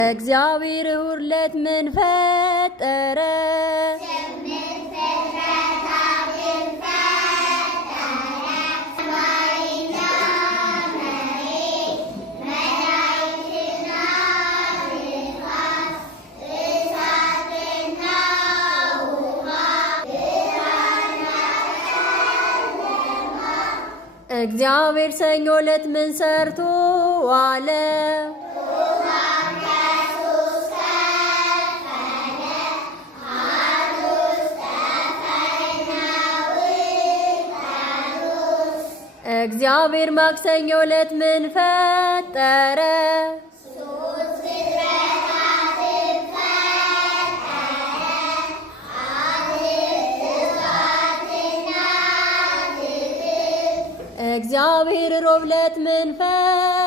እግዚአብሔር ሁለት ምን ፈጠረ? እግዚአብሔር ሰኞ ዕለት ምን ሰርቶ ዋለ? እግዚአብሔር ማክሰኞ ዕለት ምን ፈጠረ? እግዚአብሔር ሮብ ዕለት ምን ፈጠረ?